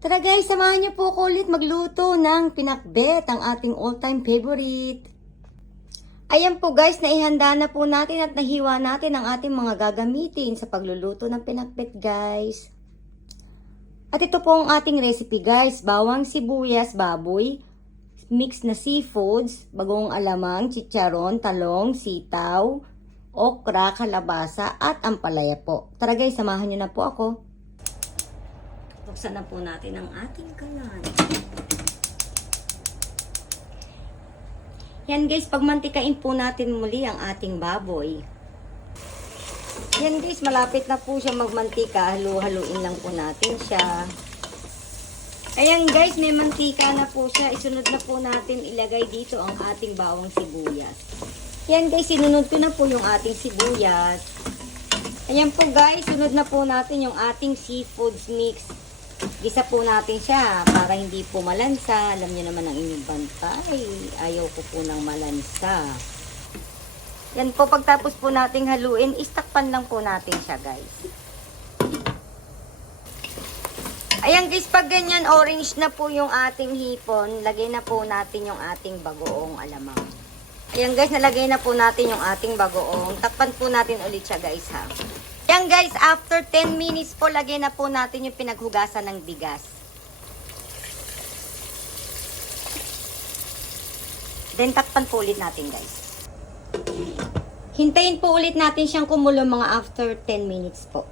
Tara guys, samahan niyo po ako ulit magluto ng pinakbet, ang ating all-time favorite. Ayan po guys, naihanda na po natin at nahiwa natin ang ating mga gagamitin sa pagluluto ng pinakbet guys. At ito po ang ating recipe guys, bawang sibuyas, baboy, mixed na seafoods, bagong alamang, chicharon, talong, sitaw, okra, kalabasa at ampalaya po. Tara guys, samahan niyo na po ako. Buksan na po natin ang ating kalan. Yan guys, pagmantikain po natin muli ang ating baboy. Yan guys, malapit na po siya magmantika. Halu-haluin lang po natin siya. Ayan guys, may mantika na po siya. Isunod na po natin ilagay dito ang ating bawang sibuyas. Yan guys, sinunod ko na po yung ating sibuyas. Ayan po guys, sunod na po natin yung ating seafoods mix. Gisa po natin siya para hindi po malansa. Alam niyo naman ang inyong bantay. Ayaw ko po ng malansa. Yan po, pagtapos po nating haluin, istakpan lang po natin siya guys. Ayan guys, pag ganyan orange na po yung ating hipon, lagay na po natin yung ating bagoong alamang. Ayan guys, nalagay na po natin yung ating bagoong. Takpan po natin ulit siya guys ha. Yan guys, after 10 minutes po, lagyan na po natin yung pinaghugasan ng bigas. Then takpan po ulit natin guys. Hintayin po ulit natin siyang kumulo mga after 10 minutes po.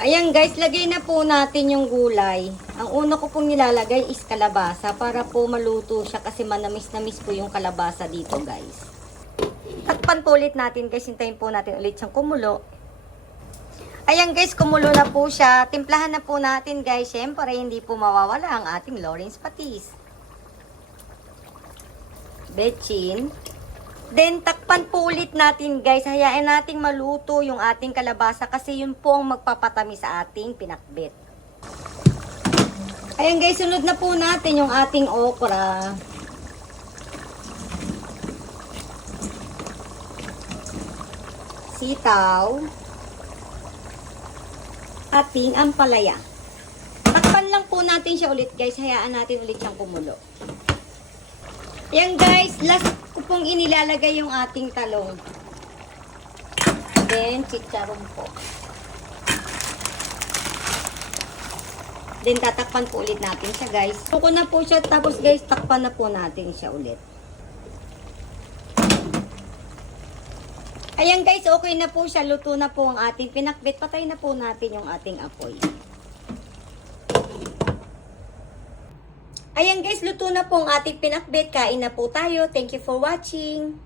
Ayan guys, lagay na po natin yung gulay. Ang una ko pong nilalagay is kalabasa para po maluto siya kasi manamis-namis po yung kalabasa dito guys. Takpan po ulit natin guys, hintayin po natin ulit siyang kumulo. Ayan guys, kumulo na po siya. Timplahan na po natin guys, syempre hindi po mawawala ang ating Lawrence patis. Bechin. Then takpan po ulit natin guys, hayaan nating maluto yung ating kalabasa kasi yun po ang magpapatamis sa ating pinakbet. Ayan guys, sunod na po natin yung ating okra. Sitaw, ating ampalaya. Takpan lang po natin siya ulit guys, hayaan natin ulit siyang kumulo. Yan guys, last ko pong inilalagay yung ating talong. Then, chicharon po. Then, tatakpan po ulit natin siya guys. Suko na po siya, tapos guys, takpan na po natin siya ulit. Ayan guys, okay na po siya. Luto na po ang ating pinakbet. Patay na po natin yung ating apoy. Ayan guys, luto na po ang ating pinakbet. Kain na po tayo. Thank you for watching.